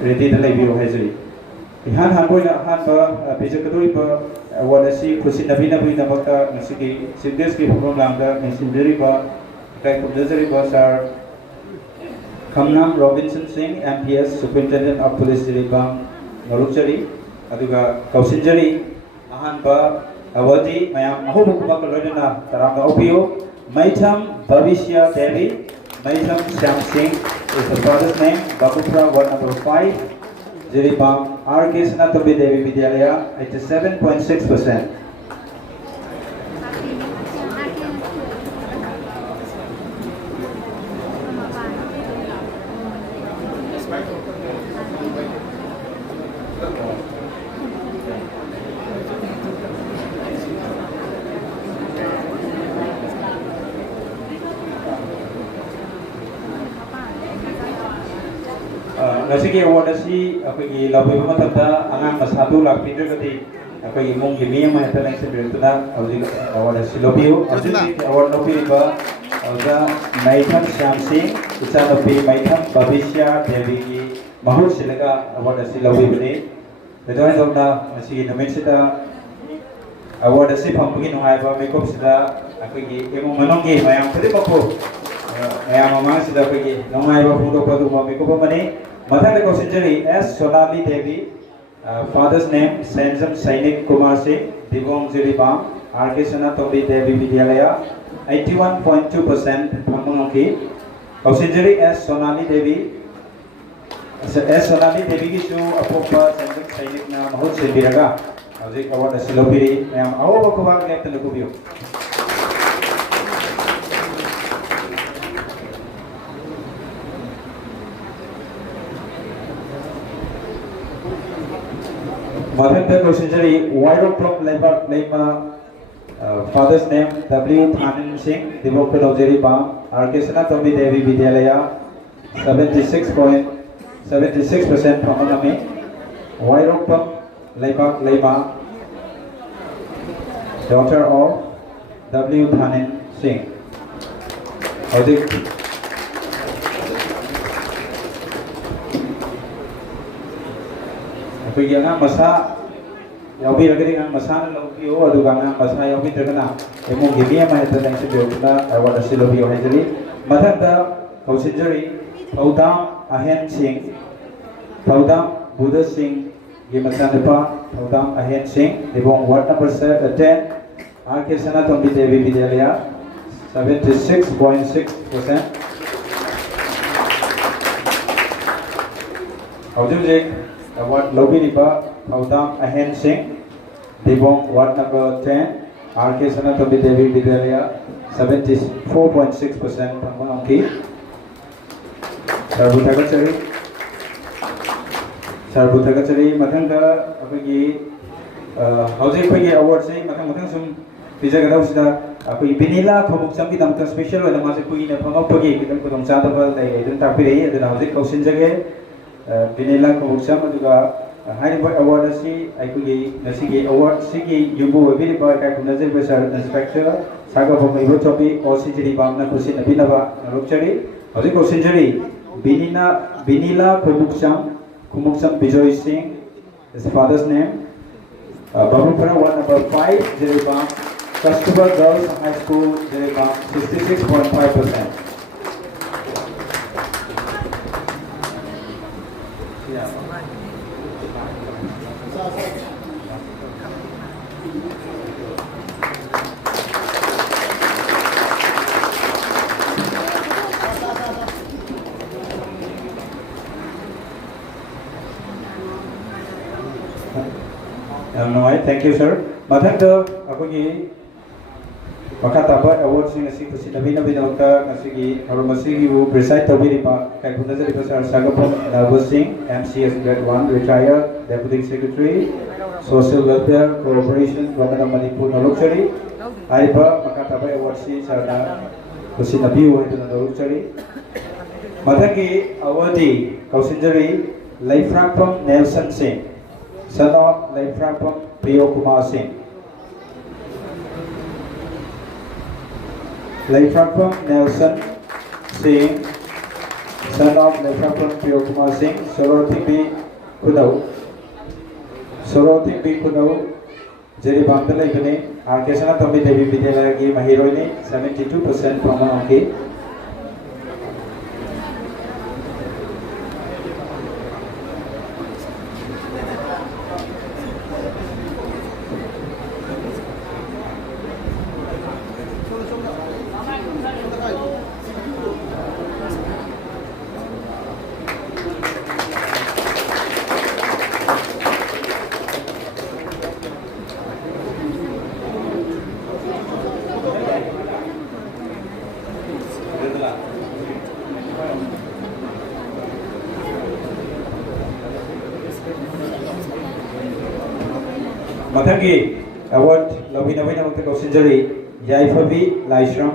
ready the levy of Hazri. The Han Hanboy Hanba, Pizakuri, what I see, Kusinabina Vinamaka, Nasiki, Sindeski from Langa, and Sindiriba, type of Desiribas are Kamnam Robinson Singh, MPS, Superintendent of Police Diribang, Maruchari, Aduga Kausinjari, Ahanba, Awadi, Mayam, Ahubaka Lodina, Taranga Opio, Maitam, Bhavishya Devi, Maitam Syam Singh is the father's name, Babupra, ward number 5, Jiribam, R.K. Sanatobi Devi Vidyalaya, 87.6%. Nasiki award asi apagi labi mamatanda angang masadu lakpindu kati apagi mung gimi yang mahal tanang sebelumnya awal award asi lobiu award lobi ba awal Maitam Syam Singh usaha lobi Maitam Bhavishya Devi mahur silaga award asi lobi bini betul betul na nasiki namin sida award asi pampugin hai ba makeup sida apagi emu manongi mayang tadi papu mayang mama sida apagi nongai ba pungdo padu ma makeup mani. Mother Kausinjari S. Sonali Devi, father's name Sanjam Sainik Kumar Singh, Dibong Jiribam, R.K. Sanatobi Devi Vidyalaya, 81.2% Pamangoki. Kausinjari S. Sonali Devi, S. Sonali Devi ki jo apopa Sanjam Sainik na mahut silbiraga. Hauzik award asilobiri, mayam awo bakubag lek talagubiyo. Mother Kausinjari, Wairo Plum Lema, father's name W. Thanin Singh, devoted of Jiribam, R.K. Sanatobi Devi Vidyalaya, 76% Pamanami, Wairo Plum Lema, daughter of W. Thanin Singh. Yang masa yawi lagi dengan masa lobi o adu gang masa yawi terkena emu gini apa yang terjadi sebelumnya awal hasil lobi o jadi masa dah Kausinjari Paudam Ahen Singh Paudam Buddha Singh ये मसा Nipah Paudam Ahen Singh दिवों ward number 10 R.K. Sanatobi Devi Vidyalaya 76.6%. How's Award Lobby Nipa, Paudam Ahen Singh, Dibong, ward number 10, R.K. Sanatobi Devi Vidyalaya, 74.6% Pamanongki. Sarbutagachari, Matanga, Apagi, Hausi Award saying, Matang Pizzagadosida, Api Vinila, Pomuksamki, Damta Special, and the Masipui, the Pomopagi, the Pomsatava, they didn't tapir, the Hausi Kausinjage. Vinila Kuksam juga hari award si, aku ye nasi award si ki jumbo wabili ba kai kunazir besar inspector saga pemilu topi osi jadi bamna kusin nabi naba narukcari, osi kusin jadi Vinila Kumuksam Bijoy Singh, his father's name, Babupara ward number 5 jadi bam, Kastubah Girls High School jadi bam 66.5%. Thank you, sir. Mathang to aku gi makataba award sing asi kusi nabi nauta asi gi harumasi gi bu preside tabiri pa kai bunda jari pasar sagapon Navas Singh, MCS grade 1 retired deputy secretary social welfare corporation Government of Manipur Nalukchari aiba makataba award si sarna kusi nabi wo itu Nalukchari. Mathang gi awadi Kausinjari Laifrapam Nelson Singh, son of Laifrapam Priyo Kumar Singh. Laifrapam Nelson Singh, son of Lekhapan Priyokumar Singh, Sorothipi Kudau. Sorothipi Kudau, Jerry Bandala Ibane, Arkesana Tombi Devi Vidyalaya Mahironi, 72% Pamanaki. Mathangi award Labina Sinjari Yaifabi Laishram,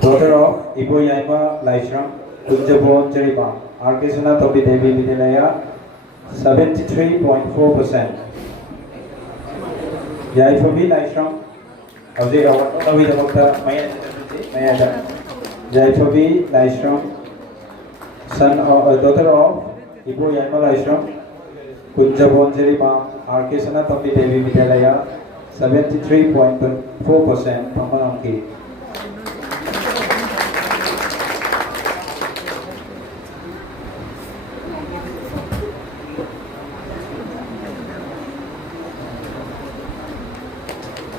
daughter of Ibo Yaima Laishram, Kunjabon Jeriba, Arkesana Tobi Devi Vidyalaya, 73.4%. Yaifabi Laishram, Abdi award Labina Maya Yaifabi Laishram, son of daughter of Ibo Yaima Laishram, Kunjabon Jeriba, Arkesana Tombi Devi Vidyalaya, 73.4% Pamanaki.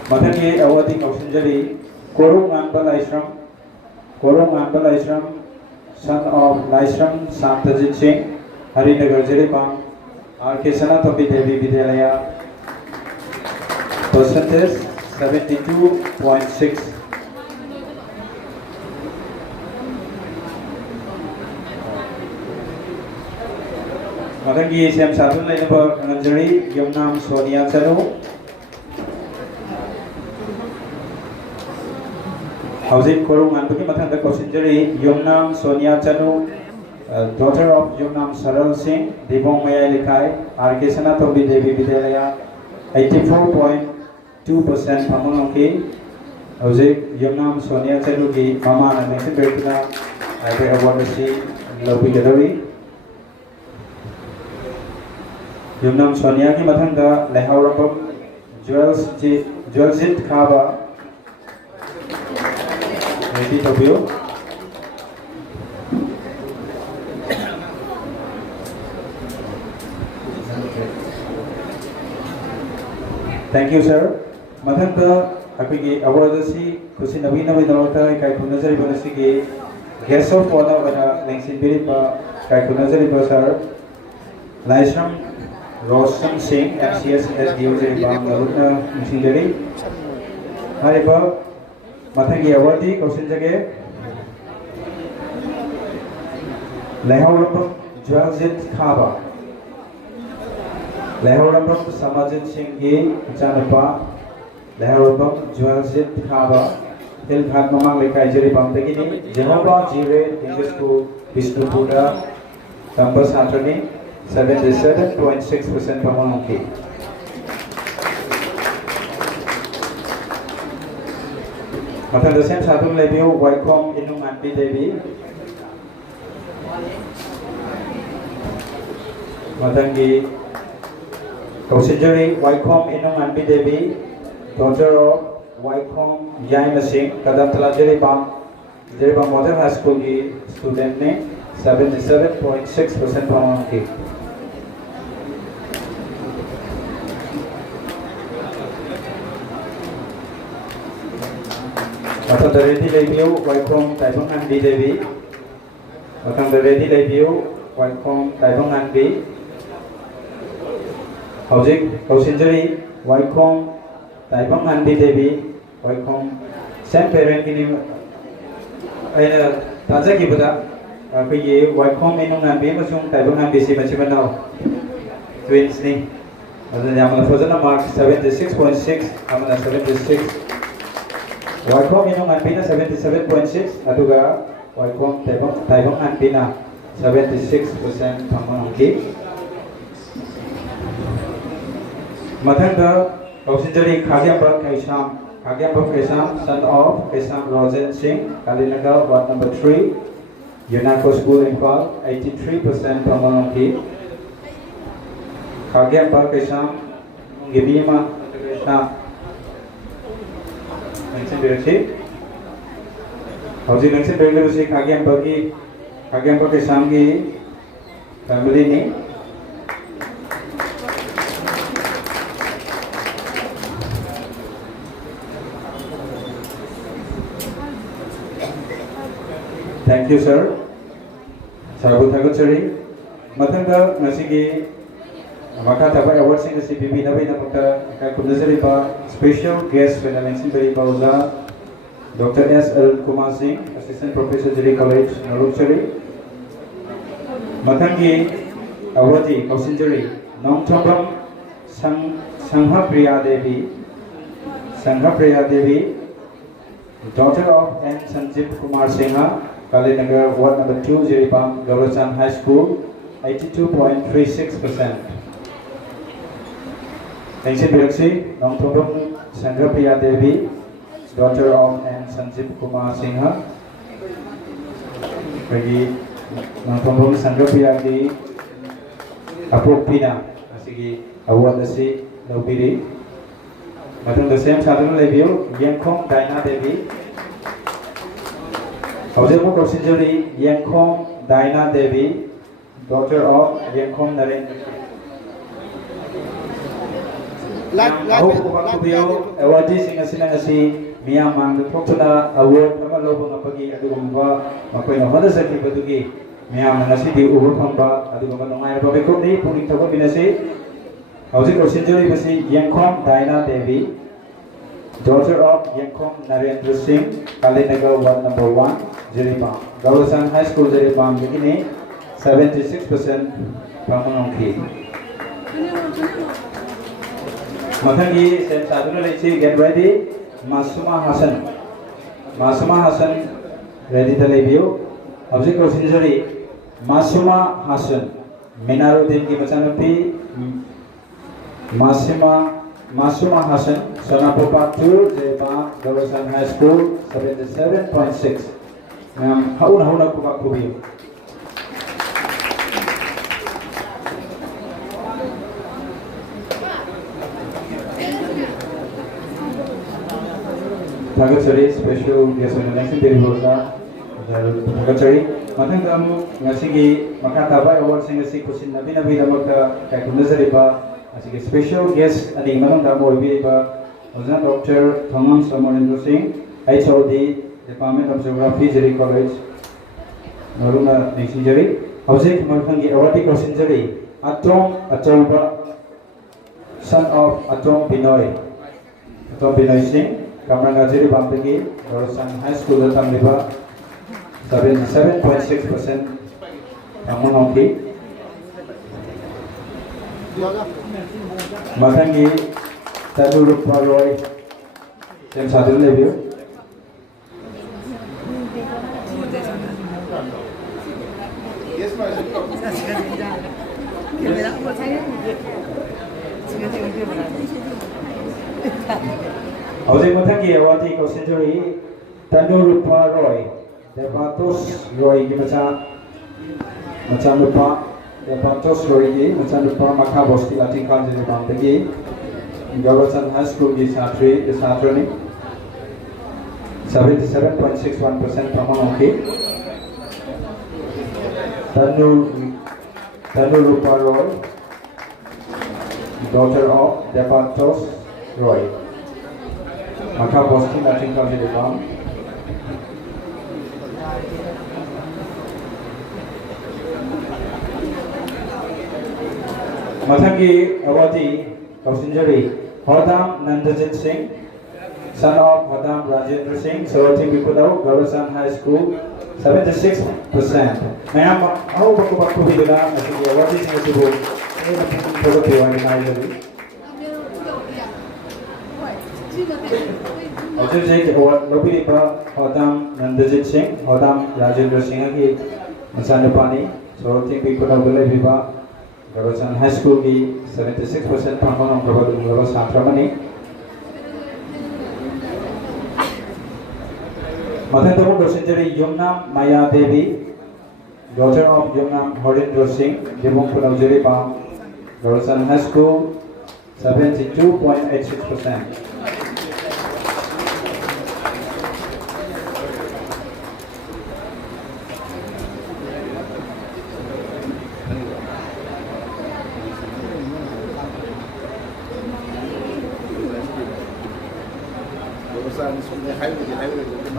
Mathangi awarding of Sinjari, Korung Anbal Laishram, son of Laishram Santajit Singh, Harinagar Jeribang, Arkesana Tombi Devi Vidyalaya, percentage 72.6. Mathangi Sam Satun Lainaba Nanjari, Yumnam Sonia Chanu, Housing Korung Anbuki Mathanda Kosinjari, Yumnam Sonia Chanu, daughter of Yumnam Saral Singh, Dibong Maya Likai, Arkesana Tombi Devi Vidyalaya, 84.2% Pamanaki, Housing Yumnam Sonia Chanu, Mama and Nathan Bertuna, I pay award to see Lobi Gadori. Yumnam Sonia ki Mathanda, Lehaurapam, Jewelsit Kaba, Repeat of you. Thank you, sir. Mathanda, apigi award si kusi nabi dalota kai kunazari bonasi ki guest of honor wana lengsin biripa kai kunazari sir. Laishram Roshan Singh, MCS SDO Bangalore Missionary. Hariba Mathangi awardee question jage. Lehaurapam Jwalzit Khaba. Lehaurapam Samajit Singh Gi Chanapa. Lehaurapam Jwalzit Khaba. Hilghat Mamang Lekai Jeri Bamtegini. Jehovah Jire English School Vishnupura. Campus Attorney 77.6% Pamanaki. Mathanda Sam Satun Lebiu, Waikom Inung Anpi Devi. Mathangi Kausinjari, Waikom Inung Anpi Devi, daughter of Waikom Yaima Singh, Kadamtala Jeribam Modern High School ki student ne 77.6% Pamanaki. Mathanda Reddy Lebiu, Waikom Taibong Anbi Devi. Mathanda Reddy Lebiu, Waikom Taibong Anbi. Housing Kausinjari, Waikom Taibong Anbi Devi, Waikom same parent kini. Aina taja ki bada, kaya Waikom Inung Anbi masung Taibong Anbi si macam mana? Twins ni. Maksudnya amal fazana mark 76.6, amal 76. Waikom Inung Anbi na 77.6, aduga Waikom Taibong Anbi na 76% Pamanaki. Mathanda Kausinjari Khagyambak Kaisam, son of Kaisam Rosen Singh, Kalinagar, ward number 3, Yunako School Impal 83% Pamanongki Kagem Pakisam Gibima Krishna mention Birchi Housing mention Birchi Kagem Pakisam ki family ni Thank you, sir. Sabu Thagachari. Matanga Nasigi Makataba Award Singer CPB Navina Mata Kakunazaripa, special guest when I mentioned very Pauza, Dr. S. L. Kumar Singh, Assistant Professor, Jiri College, Naruchari. Matangi Awadi, Kausinjari, Nong Tombam, Sangha Priya Devi, daughter of N. Sanjeev Kumar Singha, Kalinagar, Ward number 2, Jiripam, Gaurachan High School, 82.36%. Thanks in Biraksi, Nongtobam Sangrapriya Devi, daughter of N. Sanjeev Kumar Singha. Pagi Nongtobam Sangrapriya di Apopina, Asigi Award Dasi Laubiri. Matang the same Sadhana Levio, Yankong Daina Devi. Housing Procedure Yankong Daina Devi, daughter of Yankong Narendra. Awadi Singasinasi, Miyamang, the Proctora, award, Namalobo Napagi, Adumba, Makoina Madasaki Badugi, Miyamanasi, Urukamba, Adumana Babikoni, Puni Tabinasi. Housing Procedure was Yankong Daina Devi, daughter of Yankong Narendra Singh, Kalinagar, Ward number 1, Jiripam. Gaurasan High School, Jiripam, Bikini, 76% Pamanongki. Matangi, Sam Sadhuna Lechi, get ready. Masuma Hassan, ready to leave you. Object Procedure Masuma Hassan, Minaruddin Kimachanapi, Masuma Hassan, Sonapopa 2, Jeba, Gaurasan High School, 77.6. Hauna Kubakubi. Thagachari, special guest on the next day, Thagachari. Matangam, Nasigi, Makataba, Award Singer Sikusin, Nabina Vidamaka, Kakunazariba. As a special guest at the Imam Damo Viva, Dr. Thomas Samarendra Singh, HOD, Department of Geography, Jiri College, Naruna Nixinjari, Hosek Markangi, Erotic Osinjari, Atom Atoba, son of Atom Binoy Singh, Kamarangajiri Bampagi, Gaurasan High School, Tamliba, 77.6%, Amononki. Matangi Taduru Paroy Sam Sadhana Levio. Yes, my Housing Matangi Awati Considerate Taduru Paroy, Devatos Roy Gimacha Machanupa. The Pantos Roigi, Machandupa Makaboski, Latin Council of Bampegi, Gaurasan High School, the Satrani, 77.61% Pamanonki, Tanurupa Roy, daughter of Depantos Roy, Makaboski, Latin Council of Bampegi. Matangi Awadi Kausinjari, Hodam Nandajit Singh, son of Hodam Rajendra Singh, Soroti Bikudau, Gaurasan High School, 76%. Mayam, how Bakubaku Hidula, Awadi Singh, Hodam Nandajit Singh, Hodam Rajendra Singh, Masanapani, Soroti Bikudau Viva. Gaurasan High School की 76% पांगों में प्रभाव दूंगा सात्रा Mathandoro Doshinjari Yumna Maya Devi, daughter of Yongnam Horindra Singh, Jimong Punau Jiripam, Gaurasan High School, 72.86%.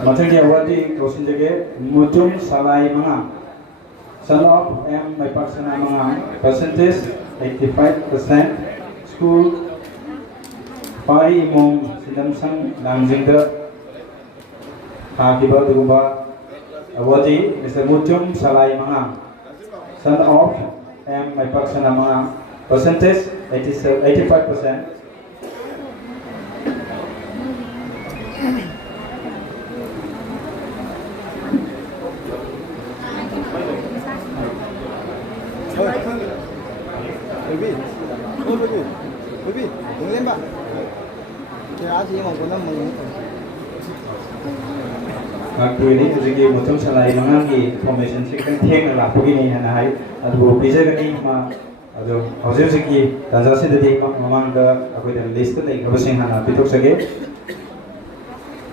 Maternity awardee Kausinjage Mutum Salai Mangang, son of M. Maipaksana Mangang, percentage 85%, school Pai Imong Sidamsang Langjingda Hakiba Duba awardee Mr. Mutum Salai Mangang, son of M. Maipaksana Mangang, percentage 85%. Baby, đứng lên bạn. Cái áo gì mà có năm mừng. Kui ni jadi mutum salai mangang ki information sekarang tiang lah pergi ni hana hai. Aduh bisa kan ni ma aduh hauser segi tanda sih tadi mamang dah aku dah list tu lagi apa sih hana pitok segi.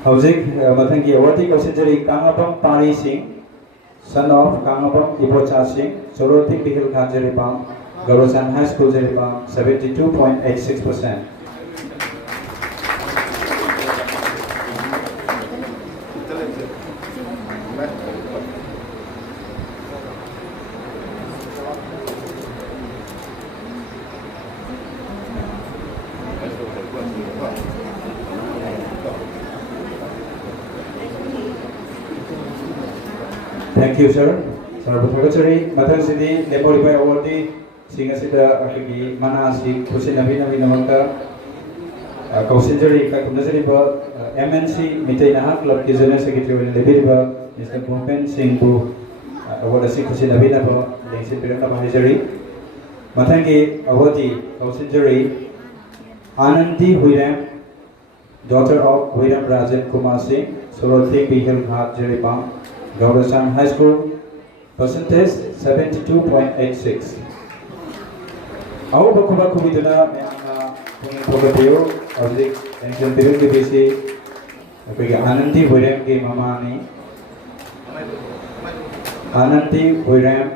Hauser matang ki awati kau sendiri Kangapam Pari Singh, son of Kangapam Ipocha Singh, Soroti Pikil Khan Jeripam, Gaurasan High School Jeripam, 72.86%. Thank you, sir. Sir, Bhagacari, Matan Siddhi, Leporibai awardee, Singasida Akigi, Manasi, Kusinabi Navinamaka, Kausinjari, Kakunazariba, MNC, Mitainaha Club, General Secretary, Lebiriba, Mr. Bhupen Singh, awardasi Kusinabi Naba, Lengsi Piraka Mahajari, Matangi awardee, Kausinjari, Anandi Huiram, daughter of Huiram Rajan Kumar Singh, Soroti Bihil Ghat Jeripam, Gaurasan High School, percentage 72.86. Aku berkumpul kubidana yang punya program objek yang terus dibisi, apa Anandi Huiram ke mama ni, Anandi Huiram,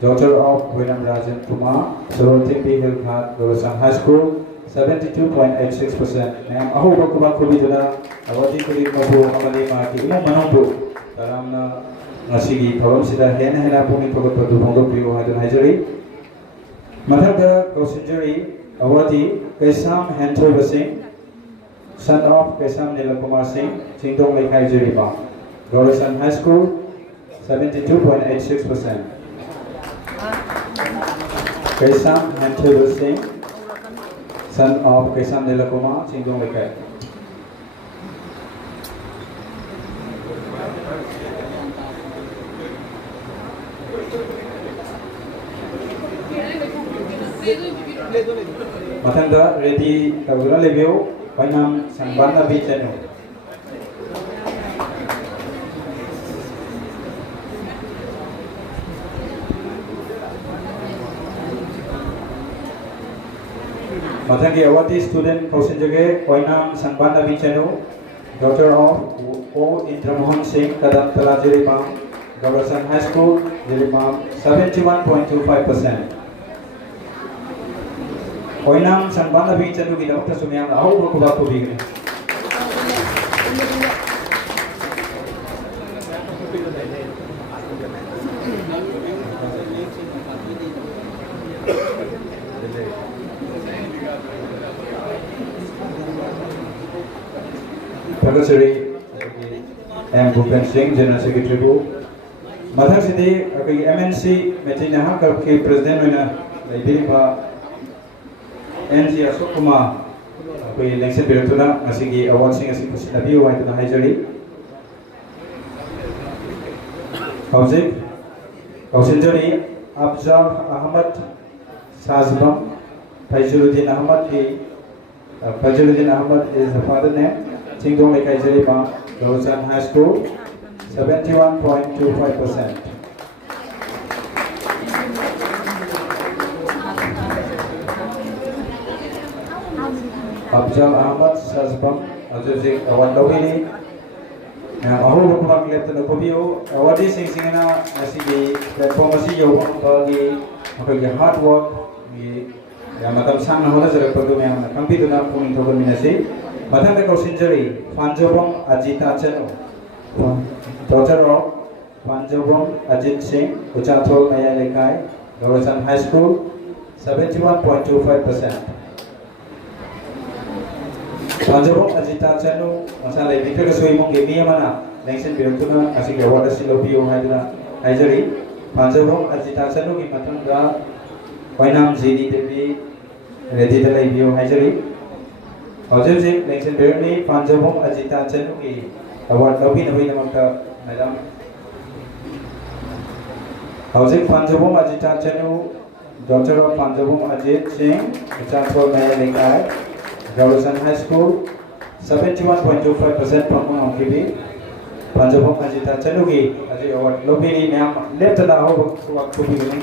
daughter of Huiram Rajan Kumar, Soroti Bihil Ghat, Gaurasan High School, 72.86%. Yang aku berkumpul kubidana awal di kulit mabu amali mati, umum menunggu. Dalam ngasih thawam sida hena puni pagot padu bongdo priyo hadun hajari. Mathaga Kausinjari awardee Kaisam Hentoy Singh, son of Kaisam Nilakumar Singh, Chingdong Lekai Jiripam, Gaurasan High School, 72.86%. Kaisam Hentoy Singh, son of Kaisam Nilakumar, Chingdong Lekai. Matanda ready kagura lebeu painam sangbanda bichenu. Matangi awati student Kausinjage painam sangbanda bichenu, daughter of O Indramohan Singh Kadam Tala Jiripam, Gaurasan High School Jiripam, 71.25%. Oinam sangbanda bichanu kita udah sumyang lau berkubaku begini. Pagkasari M. Bhupen Singh, General Secretary. Mathang Siddhi, MNC, Metina Hakar ke President Wina, Libiriba. NG Ashok Kumar, koi Lengsi Piratuna, ngasih award sing ngasih kusinabi wa itu nahajari. Kausinjari Abzal Ahmad Sazbam, Faizuddin Ahmad is the father name. Chingdong Lekai Jiripam, Gaurasan High School, 71.25%. Abjal Ahmad Sazbam Azuzik Award Lobini Ahu Bukumak Lepton Kopio Awadi Sing Singana Asigi Platform Asi Yawang Bagi Apagi hard work Matam Sang Hoda Zara Program yang Kampi Tuna Puning Togon Minasi Matang Tekau Sinjari Panjobong Ajita Channel Daughter of Panjobong Ajit Singh Uchathol Naya Lekai Gaurasan High School 71.25%. Panjobong Ajita Channel Masala Bikar Suimong Gemiya Mana Lengsen Birtuna Asik Award Silopio Haidra Haijari Panjobong Ajita Channel Ki Matang Da Wainam Zini Devi Ready Dalai Bio Haijari Hojik Lengsen Birni Panjobong Ajita Channel Ki Award Lobi Nabi Namaka Madam Hojik Panjobong Ajita Channel Daughter of Panjobong Ajit Singh Uchathol Naya Lekai Gaurasan High School 71.25% from MKB Panjobong Ajita Chanugi Aji Award Lobini Nyam Left na ho waktu begini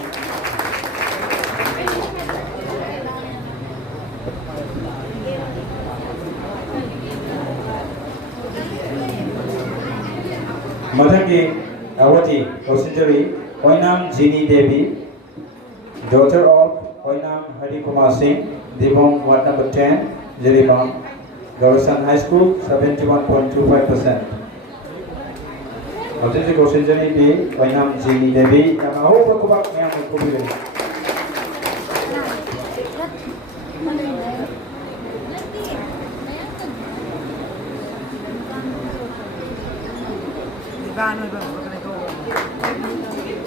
Madhangi Awati Osinjari Oinam Jini Devi Daughter of Oinam Hari Kumar Singh Dibong Ward number 10 Jeribam, Gaurasan High School, 71.25%. Objective question jani di Wainam Jini Devi yang aku berkubak yang berkubik.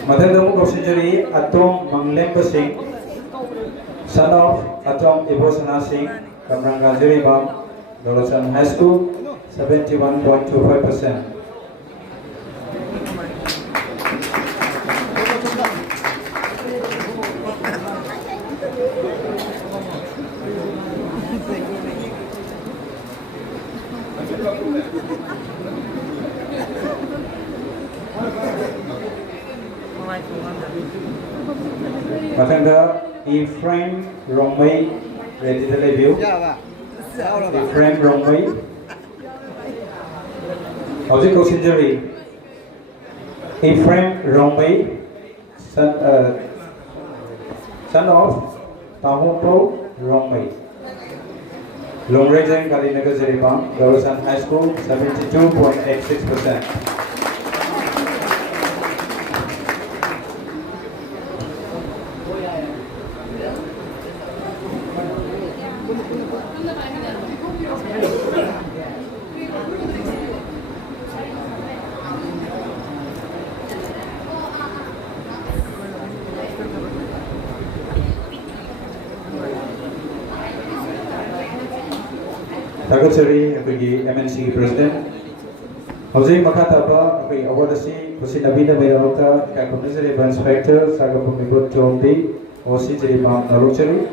Mother damu question jani Atom Manglem Singh, son of Atom Ibosana Singh. Kamranga Jeribam, Gaurasan High School, 71.25%. Matanda Ephraim Romay Ready to review. Ephraim Romay. How's Sinjari? Ephraim Romay, son of Tahumpo Romay. Long Rajang Kalinagar Jeribam, Gaurasan High School, 72.86%. Tagatsari apagi MNC President. Hojai makataba apagi awardasi kusi nabina bayarota kakunisari Inspector Sagapumibut Chomdi Osi Jeribam Narukchari.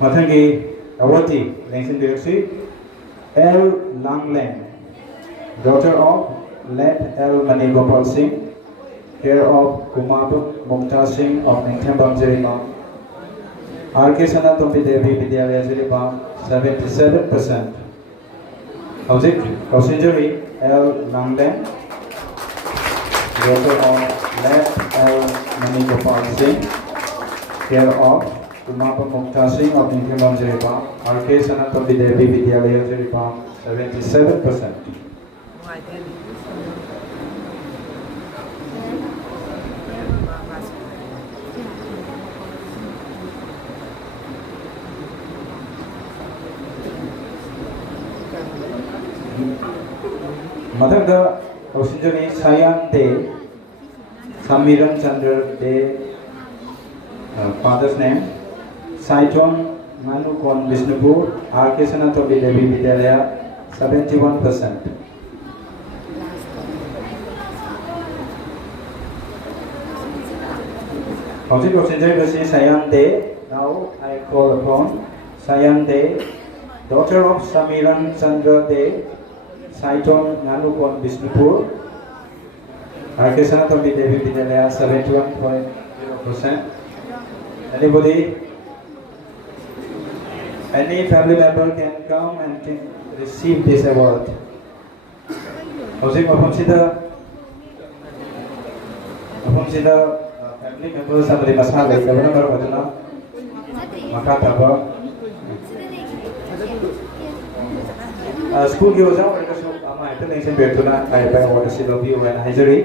Mathangi awati Lengsen Direksi L. Langlen, daughter of late L. Manigopal Singh, care of Kumabuk Mukta Singh of Ningthambam Jeribam. R.K. Sanatombi Devi Vidyalaya Jeribam 77%. Howzik Kausinjari L. Langlen, daughter of late L. Manigopal Singh, care of Kumapa Mukta Singh of Ningthambam Jeribam. R.K. Sanatombi Devi Vidyalaya Jeribam 77%. Mother the Kausinjari Sayan De Samiran Chandra De father's name Saiton Manukon Vishnupur R.K. Sanatombi Devi Vidyalaya 71%. Howzik Kausinjari Basi Sayan De. Now I call upon Sayan De, daughter of Samiran Chandra De, Saiton Nanukon Vishnupur, R.K. Sanatombi Devi Vidyalaya 71.0%. Anybody? Any family member can come and can receive this award. Howsing mafamsida family members amadi masa lai tabana mar badana makataba school ki oja or kaso ama ita nation betuna ai ba award si lobby when hajari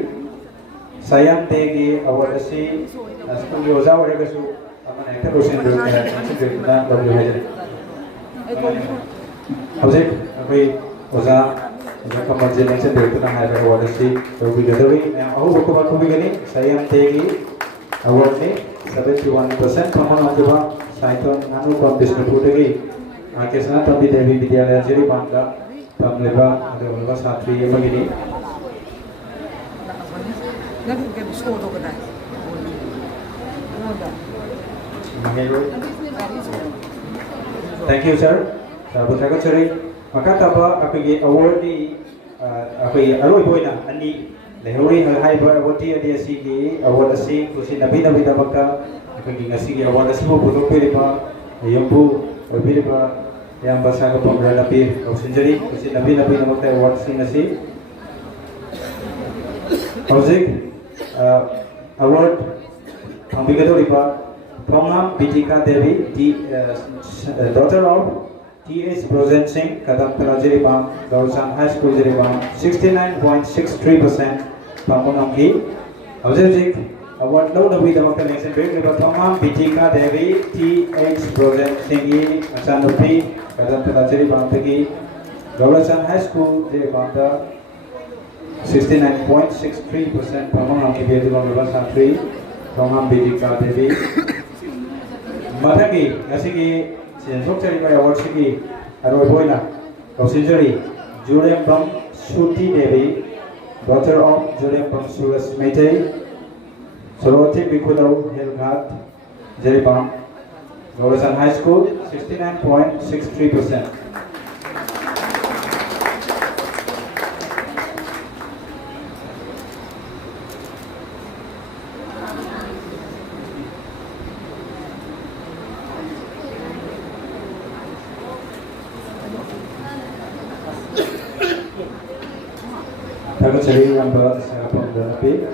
sayam tegi award si school ki oja or kaso ama ita question betuna lobby hajari howsing abai oja Kamal Jensen Director hai ba award si lobby gadari ahu boko ba ko bigani sayam tegi award ni 71% pamana jaba Saiton Nanu from Bishnupur tegi Akesana Tambi Devi Vidyalaya Jiri Bangla Tamleba Adewalba Satri Yamagini Thank you sir. Sabutraga Chari Makataba Apigi award ni Apigi Aroi Boina Ani Lehuri Hai Boy Awati Adiasigi award asi Kusi Nabi Nabi Dabaka Apigi Ngasigi award asi Mo Budo Piripa Yambu Piripa yang bahasa ke pemerintah Nabi Auxiliary Kusi Nabi Nabi Dabaka award si nasi Howsing award Pambigato Ripa Pongam Bitika Devi daughter of T.S. Brozen Singh, Kadam Pelajiri Bam, Gaursan High School Jiribam, 69.63% Pamunamgi. Observing award no Nabi Damakal Nation Break River Pongam Bitika Devi, T.H. Brozen Singh, Asanupi, Kadam Pelajiri Bam Tegi, Gaursan High School Jiribam, 69.63% Pamunamgi Bedulon River Santri, Pongam Bitika Devi. Matagi, Nasigi. Sinjokchari by award sigi Aroi Boina Auxiliary Jurembam Shuti Devi, daughter of Jurembam Suras Mete, Soroti Bikudau Hilghat Jeribam, Gaurasan High School 69.63%. Kalau cari number saya pun dah tapi,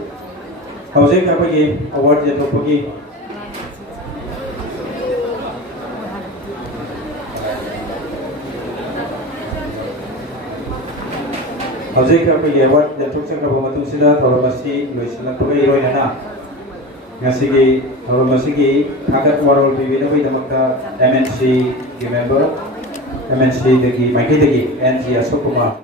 kalau saya apa lagi award jatuh pergi, kalau saya apa lagi award jatuh saya kalau betul sudah kalau masih luislah pergi roy nana, ngasih kalau masih agak moral bibir apa itu maka MNC member, MNC degi, macam degi NG Asok Kumar.